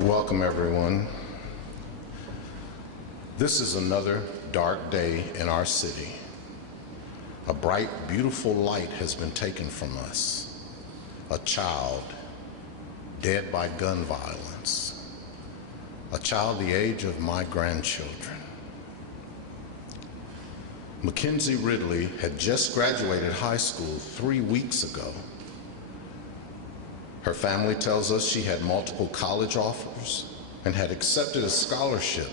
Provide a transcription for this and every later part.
Welcome, everyone. This is another dark day in our city. A bright, beautiful light has been taken from us. A child dead by gun violence. A child the age of my grandchildren. Makenzi Ridley had just graduated high school 3 weeks ago. Her family tells us she had multiple college offers and had accepted a scholarship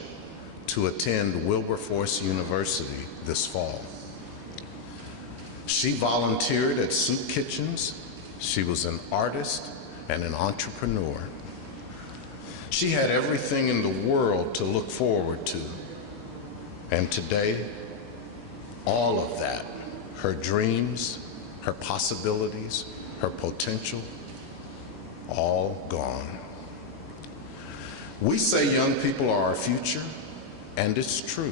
to attend Wilberforce University this fall. She volunteered at soup kitchens. She was an artist and an entrepreneur. She had everything in the world to look forward to. And today, all of that, her dreams, her possibilities, her potential, all gone. We say young people are our future, and it's true.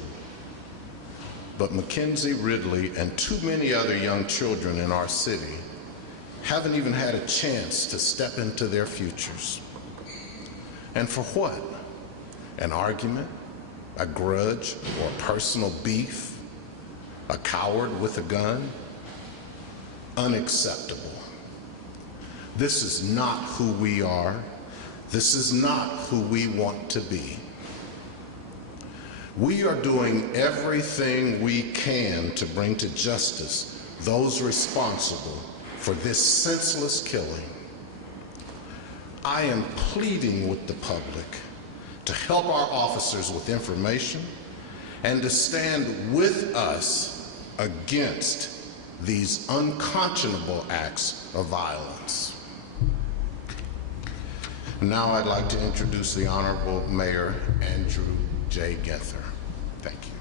But Makenzi Ridley and too many other young children in our city haven't even had a chance to step into their futures. And for what? An argument, a grudge, or personal beef? A coward with a gun? Unacceptable. This is not who we are. This is not who we want to be. We are doing everything we can to bring to justice those responsible for this senseless killing. I am pleading with the public to help our officers with information and to stand with us against these unconscionable acts of violence. Now I'd like to introduce the Honorable Mayor Andrew J. Ginther. Thank you.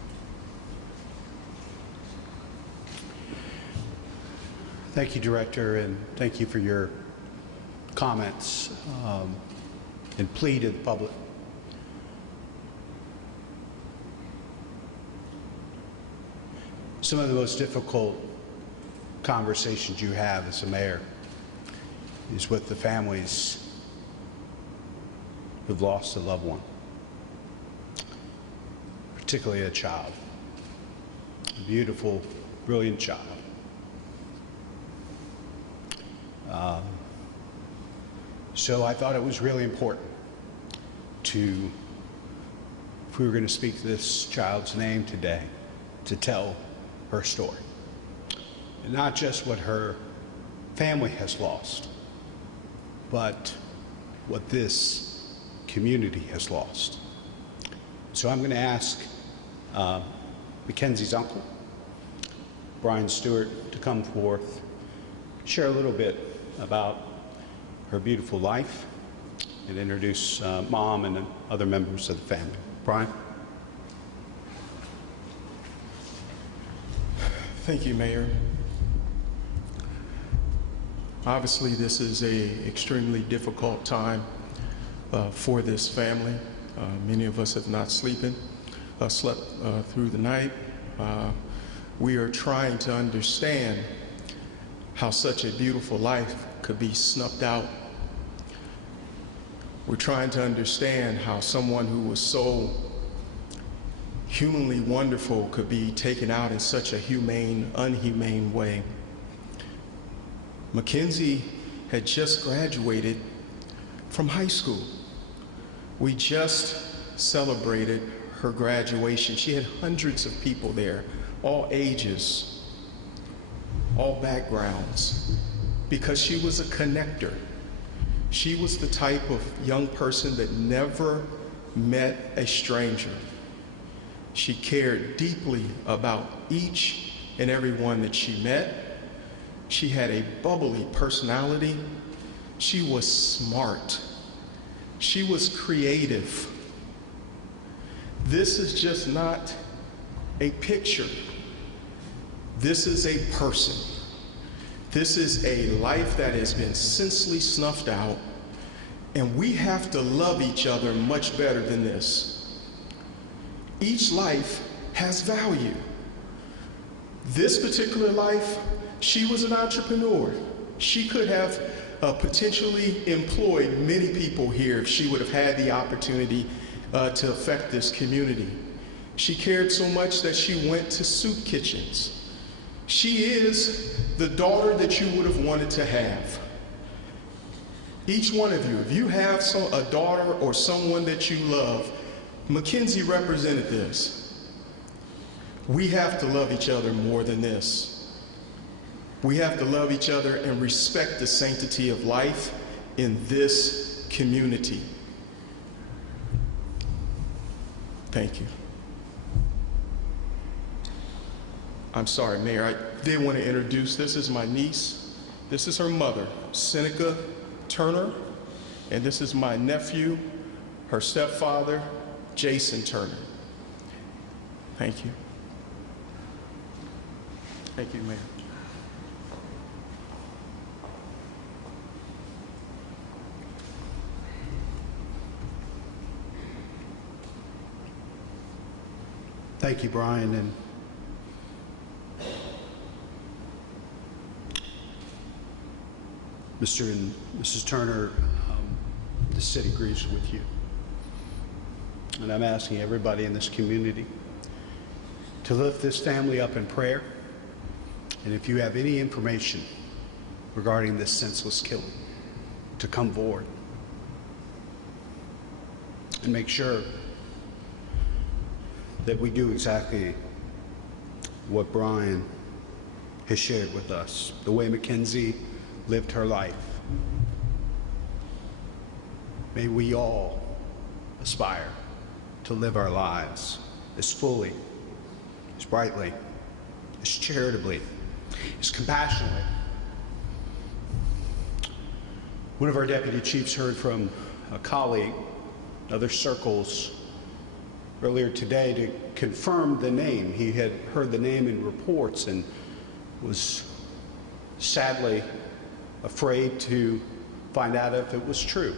Thank you, Director, and thank you for your comments and plea to the public. Some of the most difficult conversations you have as a mayor is with the families who've lost a loved one, particularly a child, a beautiful, brilliant child. So I thought it was really important to, if we were going to speak this child's name today, to tell her story. And not just what her family has lost, but what this community has lost. So I'm going to ask Makenzi's uncle, Bryant Stewart, to come forth, share a little bit about her beautiful life, and introduce Mom and other members of the family. Bryant? Thank you, Mayor. Obviously, this is an extremely difficult time for this family. Many of us have not slept through the night. We are trying to understand how such a beautiful life could be snuffed out. We're trying to understand how someone who was so humanly wonderful could be taken out in such a unhumane way. Makenzi had just graduated from high school. We just celebrated her graduation. She had hundreds of people there, all ages, all backgrounds, because she was a connector. She was the type of young person that never met a stranger. She cared deeply about each and every one that she met. She had a bubbly personality. She was smart. She was creative. This is just not a picture. This is a person. This is a life that has been senselessly snuffed out, and we have to love each other much better than this. Each life has value. This particular life, she was an entrepreneur. She could have potentially employed many people here if she would have had the opportunity to affect this community. She cared so much that she went to soup kitchens. She is the daughter that you would have wanted to have. Each one of you, if you have a daughter or someone that you love, Makenzi represented this. We have to love each other more than this. We have to love each other and respect the sanctity of life in this community. Thank you. I'm sorry, Mayor, I did want to introduce, this is my niece. This is her mother, Seneca Turner, and this is my nephew, her stepfather, Jason Turner. Thank you. Thank you, Mayor. Thank you, Bryant. And Mr. and Mrs. Turner, the city agrees with you. And I'm asking everybody in this community to lift this family up in prayer. And if you have any information regarding this senseless killing, to come forward and make sure that we do exactly what Bryant has shared with us, the way Makenzi lived her life. May we all aspire to live our lives as fully, as brightly, as charitably, as compassionately. One of our deputy chiefs heard from a colleague, other circles, earlier today to confirm the name. He had heard the name in reports and was sadly afraid to find out if it was true.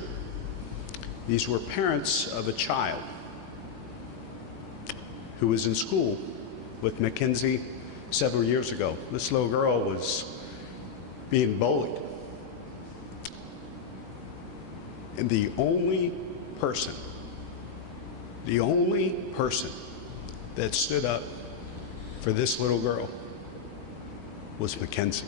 These were parents of a child who was in school with Makenzi several years ago. This little girl was being bullied. And the only person that stood up for this little girl was Makenzi.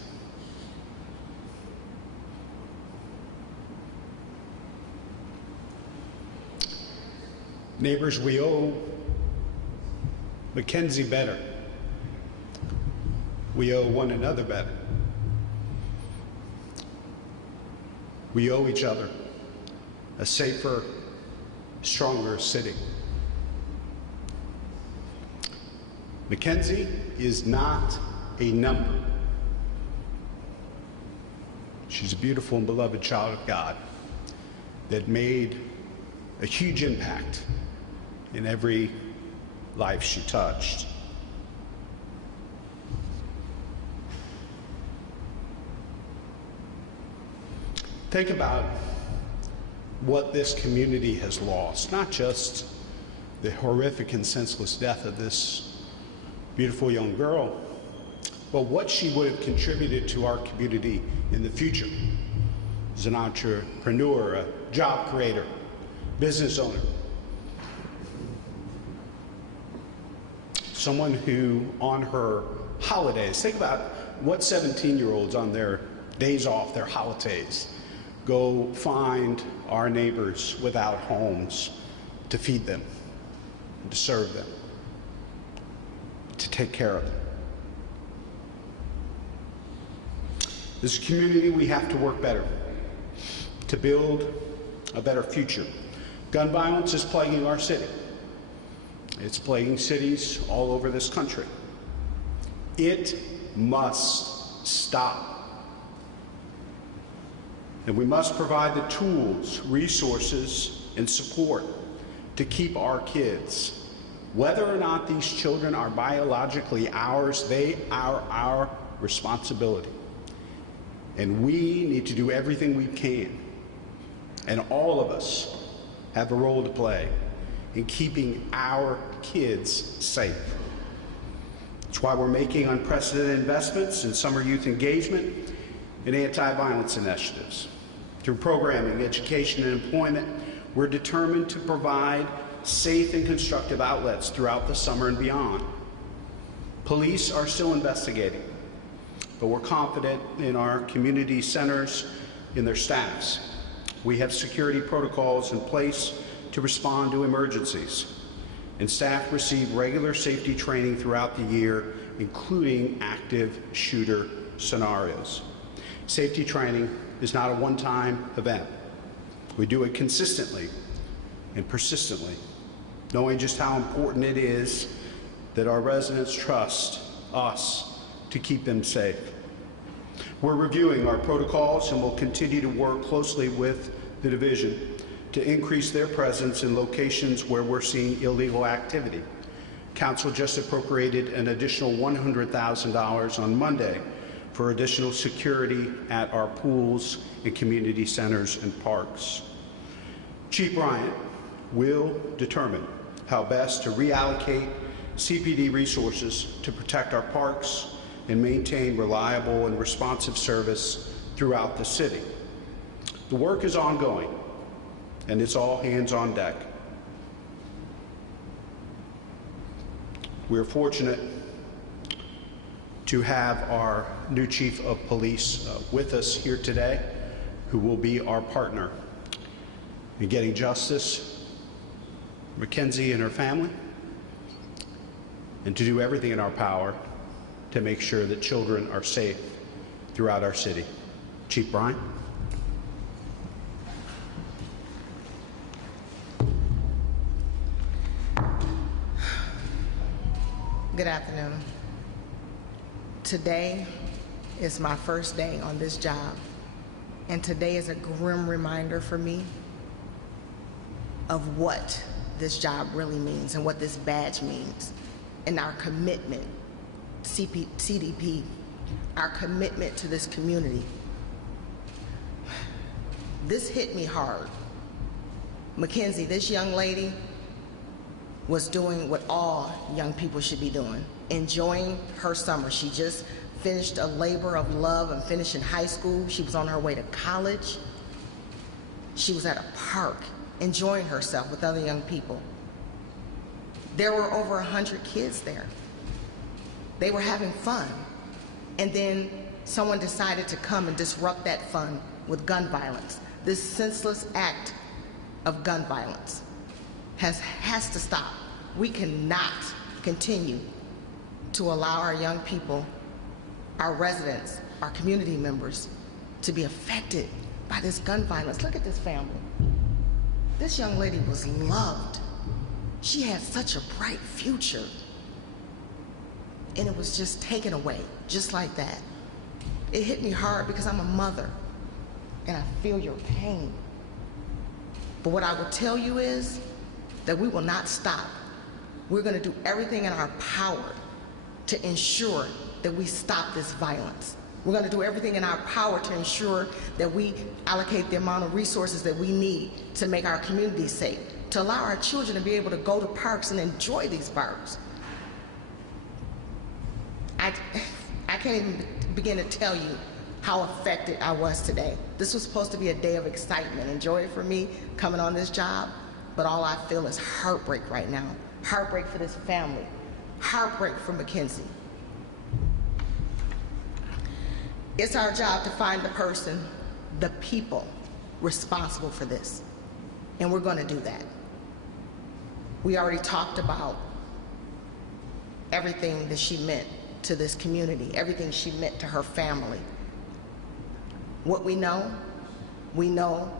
Neighbors, we owe Makenzi better. We owe one another better. We owe each other a safer, stronger city. Makenzi is not a number. She's a beautiful and beloved child of God that made a huge impact in every life she touched. Think about what this community has lost, not just the horrific and senseless death of this beautiful young girl, but what she would have contributed to our community in the future as an entrepreneur, a job creator, business owner. Someone who on her holidays, think about what 17-year-olds on their days off, their holidays, go find our neighbors without homes to feed them, to serve them, to take care of them. As a community, we have to work better to build a better future. Gun violence is plaguing our city. It's plaguing cities all over this country. It must stop. And we must provide the tools, resources, and support to keep our kids. Whether or not these children are biologically ours, they are our responsibility. And we need to do everything we can. And all of us have a role to play in keeping our kids safe. That's why we're making unprecedented investments in summer youth engagement and anti-violence initiatives. Through programming, education, and employment, we're determined to provide safe and constructive outlets throughout the summer and beyond. Police are still investigating, but we're confident in our community centers, in their staffs. We have security protocols in place to respond to emergencies, and staff receive regular safety training throughout the year, including active shooter scenarios. Safety training is not a one-time event. We do it consistently and persistently, knowing just how important it is that our residents trust us to keep them safe. We're reviewing our protocols and will continue to work closely with the division to increase their presence in locations where we're seeing illegal activity. Council just appropriated an additional $100,000 on Monday for additional security at our pools and community centers and parks. Chief Bryant will determine how best to reallocate CPD resources to protect our parks and maintain reliable and responsive service throughout the city. The work is ongoing, and it's all hands on deck. We're fortunate to have our new chief of police with us here today, who will be our partner in getting justice, Makenzi and her family, and to do everything in our power to make sure that children are safe throughout our city. Chief Bryant. Good afternoon. Today is my first day on this job, and today is a grim reminder for me of what this job really means and what this badge means, and our commitment, CDP, our commitment to this community. This hit me hard. Makenzi, this young lady, was doing what all young people should be doing, enjoying her summer. She just finished a labor of love and finishing high school. She was on her way to college. She was at a park enjoying herself with other young people. There were over 100 kids there. They were having fun. And then someone decided to come and disrupt that fun with gun violence. This senseless act of gun violence has to stop. We cannot continue to allow our young people, our residents, our community members to be affected by this gun violence. Look at this family. This young lady was loved. She had such a bright future. And it was just taken away, just like that. It hit me hard because I'm a mother and I feel your pain. But what I will tell you is that we will not stop. We're going to do everything in our power to ensure that we stop this violence. We're going to do everything in our power to ensure that we allocate the amount of resources that we need to make our communities safe, to allow our children to be able to go to parks and enjoy these parks. I can't even begin to tell you how affected I was today. This was supposed to be a day of excitement and joy for me coming on this job, but all I feel is heartbreak right now. Heartbreak for this family. Heartbreak for Makenzi. It's our job to find the person, the people responsible for this, and we're going to do that. We already talked about everything that she meant to this community, everything she meant to her family. What we know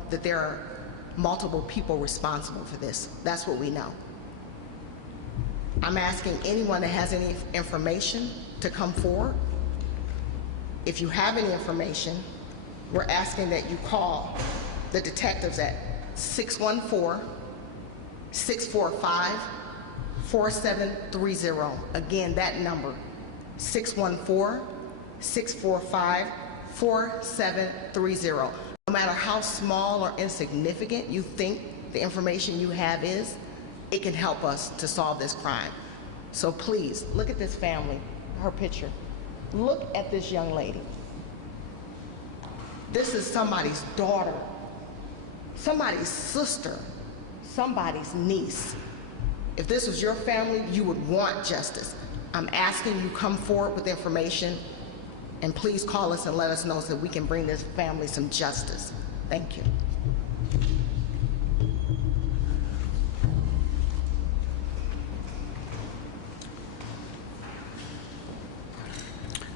that there are multiple people responsible for this. That's what we know. I'm asking anyone that has any information to come forward. If you have any information, we're asking that you call the detectives at 614-645-4730. Again, that number, 614-645-4730. No matter how small or insignificant you think the information you have is, it can help us to solve this crime. So please, look at this family, her picture. Look at this young lady. This is somebody's daughter, somebody's sister, somebody's niece. If this was your family, you would want justice. I'm asking you come forward with information, and please call us and let us know so that we can bring this family some justice. Thank you.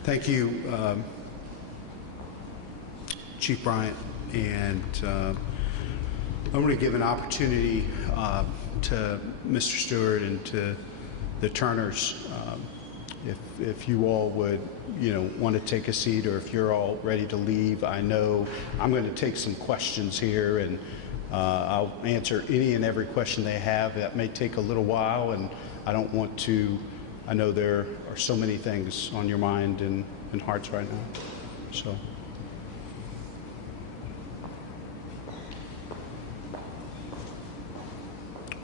Thank you, Chief Bryant, and I want to give an opportunity to Mr. Stewart and to the Turners, if you all would, want to take a seat, or if you're all ready to leave. I know I'm going to take some questions here, and I'll answer any and every question they have. That may take a little while, and I don't want to. I know there are so many things on your mind and hearts right now. So.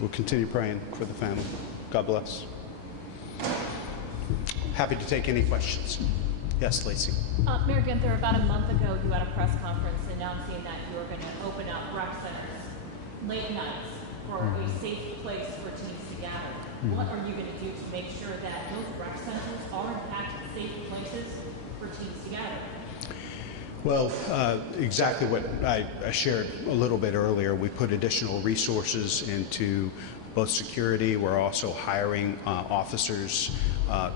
We'll continue praying for the family. God bless. Happy to take any questions. Yes, Lacey. Mayor Ginther, about a month ago, you had a press conference announcing that you were going to open up rec centers late nights for a safe place for teens to gather. What are you going to do to make sure that those rec centers are in fact safe places for teens to gather? Well, exactly what I shared a little bit earlier. We put additional resources into both security. We're also hiring officers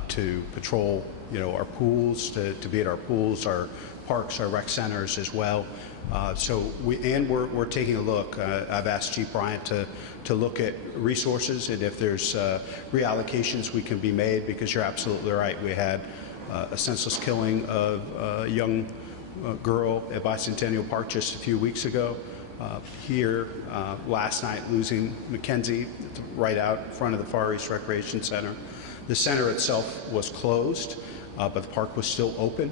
to patrol, our pools, to be at our pools, our parks, our rec centers as well. So we're taking a look. I've asked Chief Bryant to look at resources, and if there's reallocations we can be made, because you're absolutely right. We had a senseless killing of a young girl at Bicentennial Park just a few weeks ago. Here last night, losing Makenzi right out in front of the Far East Recreation Center. The center itself was closed, but the park was still open.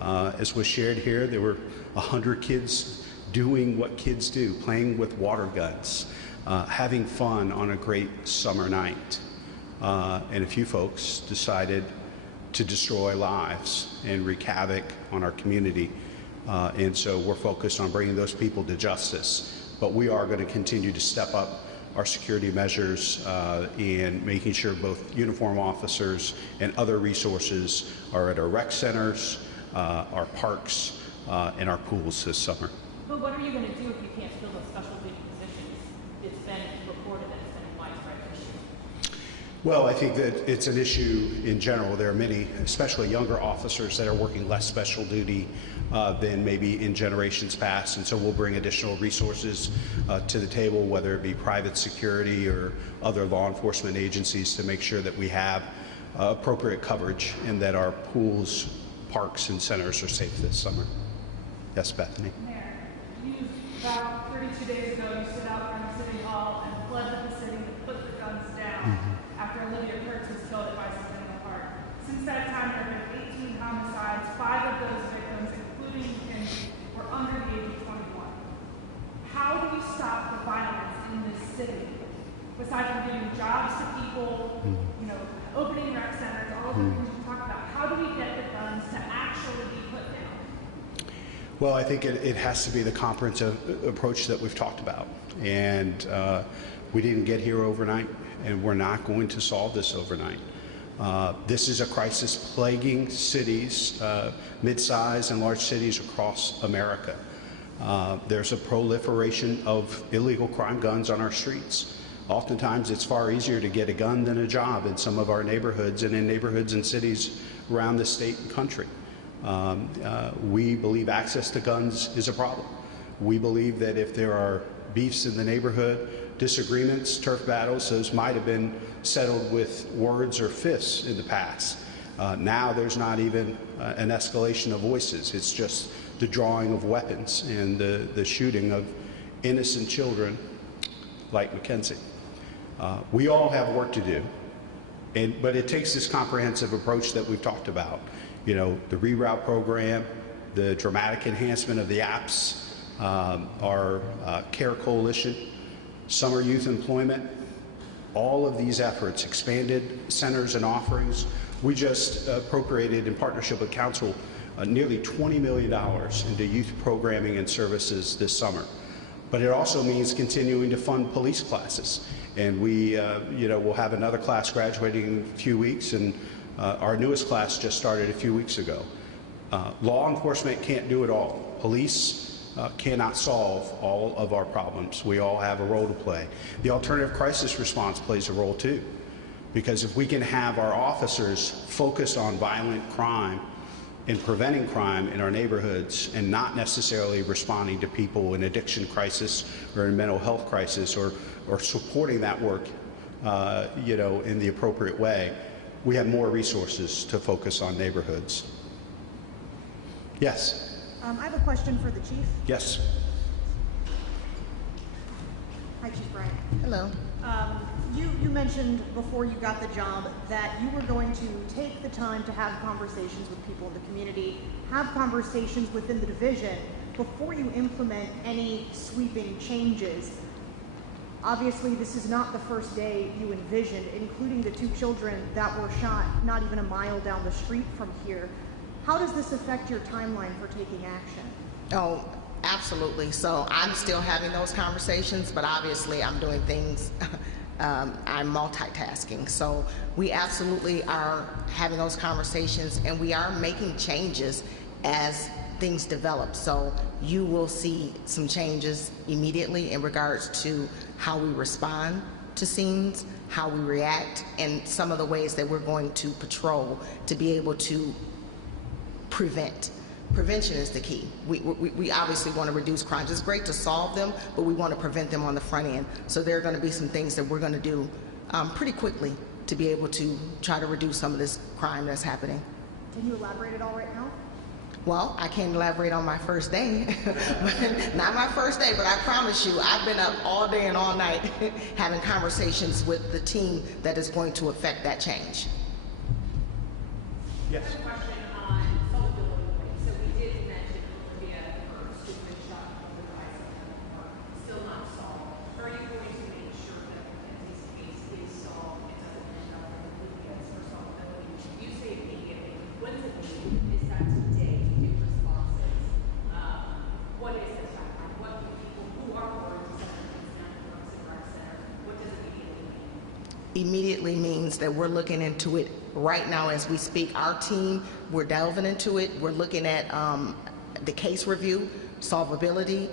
As was shared here, there were 100 kids doing what kids do, playing with water guns, having fun on a great summer night. And a few folks decided to destroy lives and wreak havoc on our community. And so we're focused on bringing those people to justice. But we are going to continue to step up our security measures and making sure both uniform officers and other resources are at our rec centers, our parks, and our pools this summer. But what are you going to do if you can't fill those special duty positions? It's been reported that it's been a widespread issue. Well, I think that it's an issue in general. There are many, especially younger officers, that are working less special duty than maybe in generations past, and so we'll bring additional resources to the table, whether it be private security or other law enforcement agencies, to make sure that we have appropriate coverage and that our pools, parks, and centers are safe this summer. Yes, Bethany. Mayor, about 32 days ago, you stood out front of City Hall and pledged the city to put the guns down after Olivia Kurtz was killed at Bicentennial Park. Since that time, there have been 18 homicides. 5 of those victims, including Makenzi, were under the age of 21. How do we stop the violence in this city? Besides from giving jobs to people, opening rec centers, all of the things we talked about, how do we get the guns to actually be put down? Well, I think it has to be the comprehensive approach that we've talked about. And we didn't get here overnight, and we're not going to solve this overnight. This is a crisis plaguing cities, mid-sized and large cities across America. There's a proliferation of illegal crime guns on our streets. Oftentimes, it's far easier to get a gun than a job in some of our neighborhoods and in neighborhoods and cities around the state and country. We believe access to guns is a problem. We believe that if there are beefs in the neighborhood, disagreements, turf battles, those might have been settled with words or fists in the past. Now there's not even an escalation of voices. It's just the drawing of weapons and the shooting of innocent children like Makenzi. We all have work to do, but it takes this comprehensive approach that we've talked about. The reroute program, the dramatic enhancement of the apps, our care coalition, summer youth employment, all of these efforts, expanded centers and offerings. We just appropriated, in partnership with council, nearly $20 million into youth programming and services this summer. But it also means continuing to fund police classes. And we we'll have another class graduating in a few weeks, and our newest class just started a few weeks ago. Law enforcement can't do it all. Police cannot solve all of our problems. We all have a role to play. The alternative crisis response plays a role too, because if we can have our officers focused on violent crime and preventing crime in our neighborhoods and not necessarily responding to people in addiction crisis or in mental health crisis or supporting that work in the appropriate way, we have more resources to focus on neighborhoods. Yes. I have a question for the chief. Yes. Hi, Chief Bryant. Hello. You mentioned before you got the job that you were going to take the time to have conversations with people in the community, have conversations within the division before you implement any sweeping changes. Obviously, this is not the first day you envisioned, including the 2 children that were shot not even a mile down the street from here. How does this affect your timeline for taking action? Oh, absolutely. So I'm still having those conversations, but obviously I'm doing things, I'm multitasking. So we absolutely are having those conversations, and we are making changes as things develop. So you will see some changes immediately in regards to how we respond to scenes, how we react, and some of the ways that we're going to patrol to be able to prevent. Prevention is the key. We obviously want to reduce crimes. It's great to solve them, but we want to prevent them on the front end. So there are going to be some things that we're going to do pretty quickly to be able to try to reduce some of this crime that's happening. Can you elaborate at all right now? Well, I can't elaborate on my first day. Not my first day, but I promise you, I've been up all day and all night having conversations with the team that is going to affect that change. Yes. Question on solvability. So we did mention Olivia first, who's been shot over the bicycle, still not solved. Are you going to make sure that Makenzi's case is solved and doesn't end up with Olivia's for solvability? You say immediately. What does it mean? Is that today to do responses? What is this background? What do people who are worried to send their kids down to Brooks and Rec Center? What does it immediately mean? Immediately means that we're looking into it right now as we speak. Our team, we're delving into it. We're looking at the case review, solvability.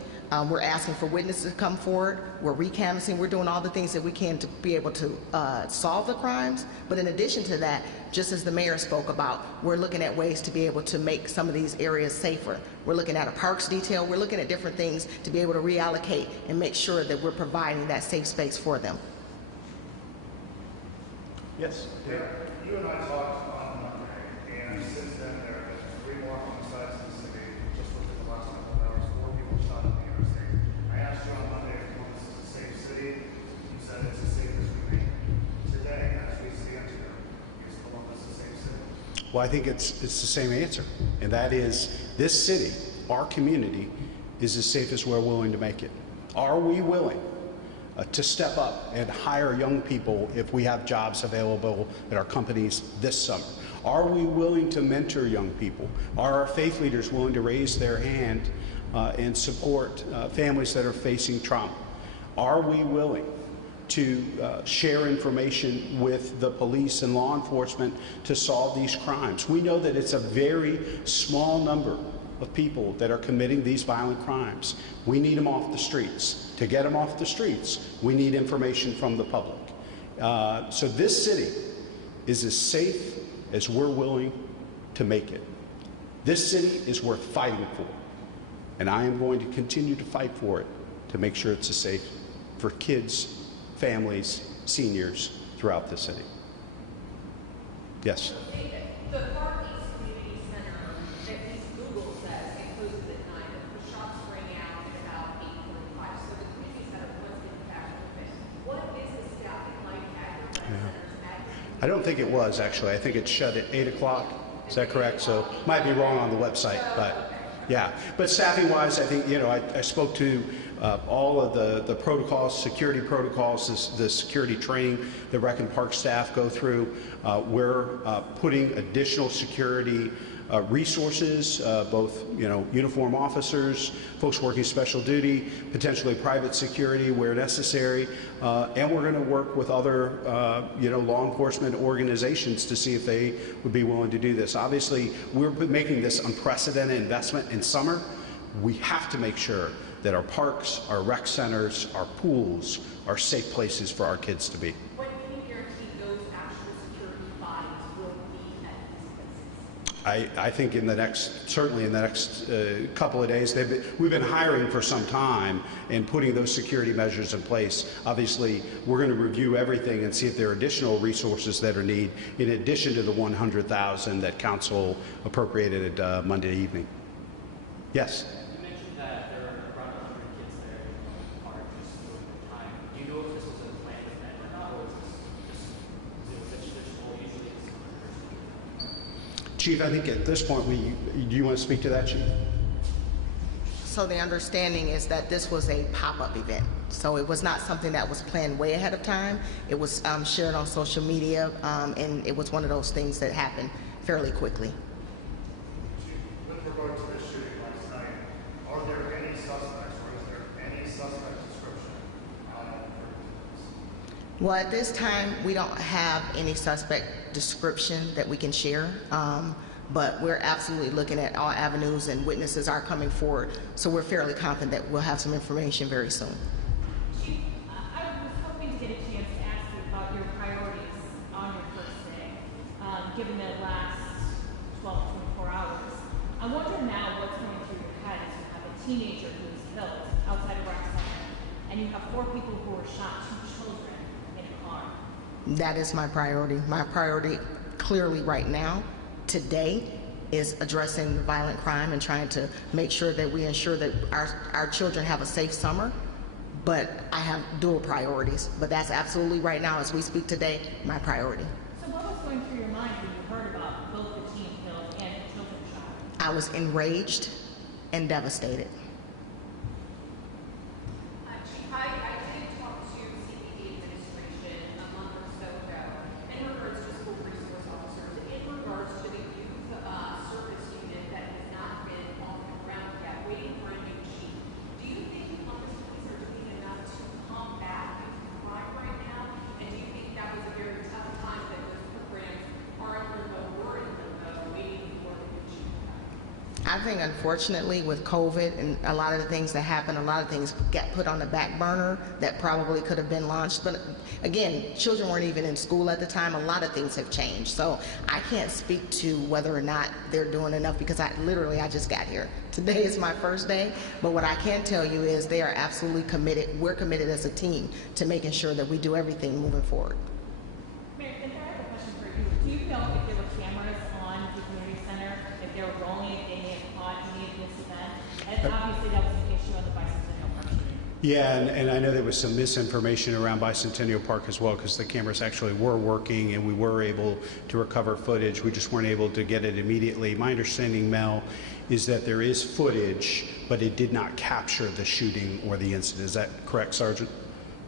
We're asking for witnesses to come forward. We're recanvassing. We're doing all the things that we can to be able to solve the crimes. But in addition to that, just as the mayor spoke about, we're looking at ways to be able to make some of these areas safer. We're looking at a parks detail. We're looking at different things to be able to reallocate and make sure that we're providing that safe space for them. Yes. Yeah, you and I talked on Monday, and since then there have been 3 more homicides in the city. Just within the last couple of hours, 4 people shot on the interstate. I asked you on Monday if Columbus is a safe city. You said it's as safe as we make it. Today, as we stand here, is Columbus a safe city? Well, I think it's the same answer, and that is this city, our community, is as safe as we're willing to make it. Are we willing to step up and hire young people if we have jobs available at our companies this summer? Are we willing to mentor young people? Are our faith leaders willing to raise their hand and support families that are facing trauma? Are we willing to share information with the police and law enforcement to solve these crimes? We know that it's a very small number of people that are committing these violent crimes. We need them off the streets. To get them off the streets, we need information from the public. So this city is as safe as we're willing to make it. This city is worth fighting for, and I am going to continue to fight for it to make sure it's safe for kids, families, seniors throughout the city. Yes? The Far East Community Center that East Google says it closes at 9, but the shops ring out at about 8:45. So the community center was impacted with it. What is the staffing like at your rec centers? I don't think it was, actually. I think it shut at 8 o'clock. Is that correct? So might be wrong on the website, but yeah. But staffing wise, I think, I spoke to all of the protocols, security protocols, the security training that Rec and Park staff go through. We're putting additional security resources, both uniform officers, folks working special duty, potentially private security where necessary, and we're going to work with other law enforcement organizations to see if they would be willing to do this. Obviously, we're making this unprecedented investment in summer. We have to make sure that our parks, our rec centers, our pools are safe places for our kids to be. When can you guarantee those actual security bodies will be at these places? I think certainly in the next couple of days. We've been hiring for some time and putting those security measures in place. Obviously, we're going to review everything and see if there are additional resources that are needed in addition to the $100,000 that council appropriated Monday evening. Yes. You mentioned that there are around 100 kids there in the park just during the time. Do you know if this was a planned event or not, or was this just traditional usually? Chief, I think at this point, do you want to speak to that, Chief? So the understanding is that this was a pop-up event. So it was not something that was planned way ahead of time. It was shared on social media, and it was one of those things that happened fairly quickly. With regard to the shooting last night, are there any suspects, or is there any suspect description on it? Well, at this time, we don't have any suspect description that we can share, but we're absolutely looking at all avenues, and witnesses are coming forward. So we're fairly confident that we'll have some information very soon. Chief, I was hoping to get a chance to ask you about your priorities on your first day, given the last 12 to 24 hours. I wonder now what's going through your head as you have a teenager who is killed outside of rec center, and you have 4 people who were shot, 2 children in a car. That is my priority. My priority clearly right now, today, is addressing the violent crime and trying to make sure that we ensure that our children have a safe summer. But I have dual priorities. But that's absolutely right now, as we speak today, my priority. So what was going through your mind when you heard about both the teen killed and the children shot? I was enraged and devastated. Chief, I did talk to CPD administration a month or so ago in regards to school resource officers, in regards to the youth service unit that has not been on the ground yet, waiting for a new chief. Do you think Columbus police are doing enough to combat youth crime right now? And do you think that was a very tough time that those programs are in limbo, were in limbo, waiting for the new chief? I think, unfortunately, with COVID and a lot of the things that happened, a lot of things got put on the back burner that probably could have been launched. But again, children weren't even in school at the time. A lot of things have changed. So I can't speak to whether or not they're doing enough because I just got here. Today is my first day. But what I can tell you is they are absolutely committed. We're committed as a team to making sure that we do everything moving forward. Mayor, I have a question for you. Do you know if there were cameras on the community center, if they were rolling, if they may have caught any of this event? And obviously that was an issue on the Bicentennial Park Street. Yeah, and I know there was some misinformation around Bicentennial Park as well, because the cameras actually were working and we were able to recover footage. We just weren't able to get it immediately. My understanding, Mel, is that there is footage, but it did not capture the shooting or the incident. Is that correct, Sergeant?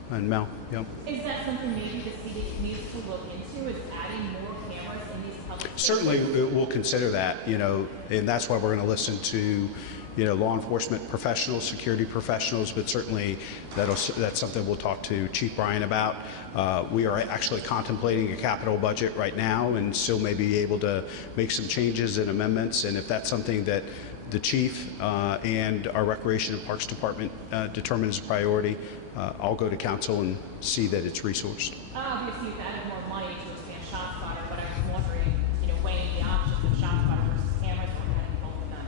And Mel? Yep. Is that something maybe the city needs to look into, is adding more cameras in these public spaces? Certainly, we'll consider that, and that's why we're going to listen to, law enforcement professionals, security professionals, but certainly that's something we'll talk to Chief Bryant about. We are actually contemplating a capital budget right now and still may be able to make some changes and amendments, and if that's something that the chief and our Recreation and Parks Department determine as a priority, I'll go to council and see that it's resourced. Obviously, you've added more money to expand ShotSpotter, but I was wondering, weighing the options of ShotSpotter versus cameras, or adding both of them.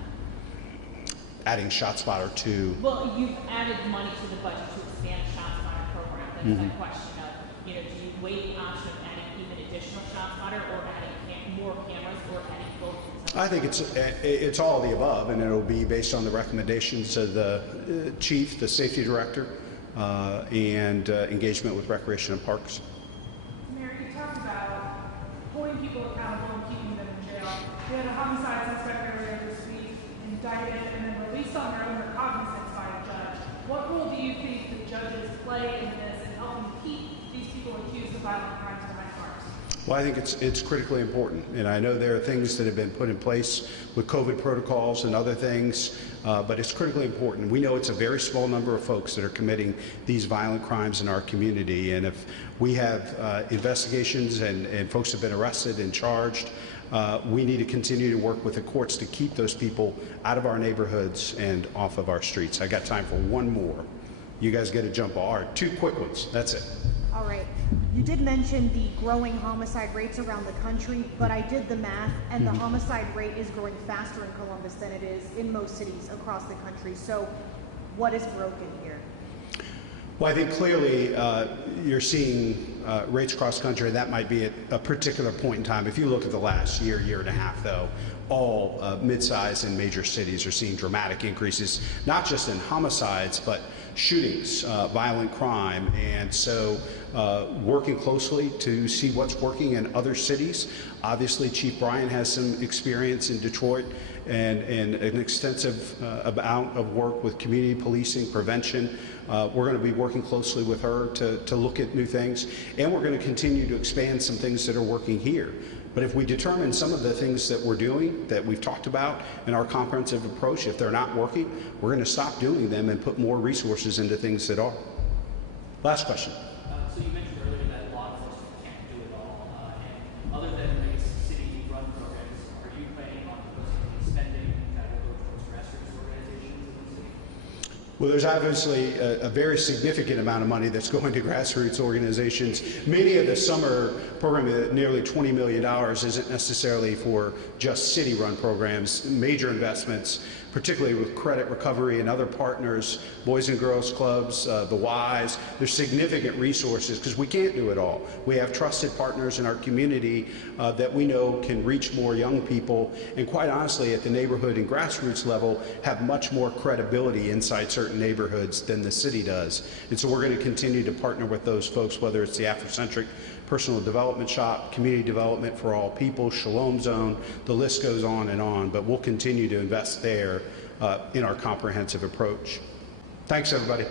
Adding ShotSpotter to... Well, you've added money to the budget to expand ShotSpotter program. That's my question of, do you weigh the option of adding even additional ShotSpotter, or adding more cameras, or adding both? I think it's all of the above, and it'll be based on the recommendations of the chief, the safety director, and engagement with Recreation and Parks. Mayor, you talked about holding people accountable and keeping them in jail. We had a homicide suspect earlier this week indicted and then released on their own recognizance by a judge. What role do you think the judges play in this and helping keep these people accused of violent crimes behind bars? Well, I think it's critically important, and I know there are things that have been put in place with COVID protocols and other things, but it's critically important. We know it's a very small number of folks that are committing these violent crimes in our community, and if we have investigations and folks have been arrested and charged, we need to continue to work with the courts to keep those people out of our neighborhoods and off of our streets. I got time for one more. You guys get a jump ball. All right, 2 quick ones. That's it. All right. You did mention the growing homicide rates around the country, but I did the math, and the homicide rate is growing faster in Columbus than it is in most cities across the country. So what is broken here? Well, I think clearly you're seeing rates across country, and that might be at a particular point in time. If you look at the last year, year and a half, though, all mid-sized and major cities are seeing dramatic increases, not just in homicides, but shootings, violent crime. And so working closely to see what's working in other cities. Obviously, Chief Bryant has some experience in Detroit and an extensive amount of work with community policing, prevention. We're going to be working closely with her to look at new things, and we're going to continue to expand some things that are working here. But if we determine some of the things that we're doing, that we've talked about in our comprehensive approach, if they're not working, we're going to stop doing them and put more resources into things that are. Last question. So you mentioned earlier that law enforcement can't do it all. And other than these city-run programs, are you planning on putting spending that will go towards grassroots organizations in the city? Well, there's obviously a very significant amount of money that's going to grassroots organizations. Many of the summer programming, nearly $20 million, isn't necessarily for just city-run programs. Major investments, particularly with credit recovery and other partners, Boys and Girls Clubs, the Y's. There's significant resources because we can't do it all. We have trusted partners in our community that we know can reach more young people, and quite honestly, at the neighborhood and grassroots level, have much more credibility inside certain neighborhoods than the city does. And so we're going to continue to partner with those folks, whether it's the Afrocentric Personal Development Shop, Community Development for All People, Shalom Zone, the list goes on, but we'll continue to invest there in our comprehensive approach. Thanks, everybody.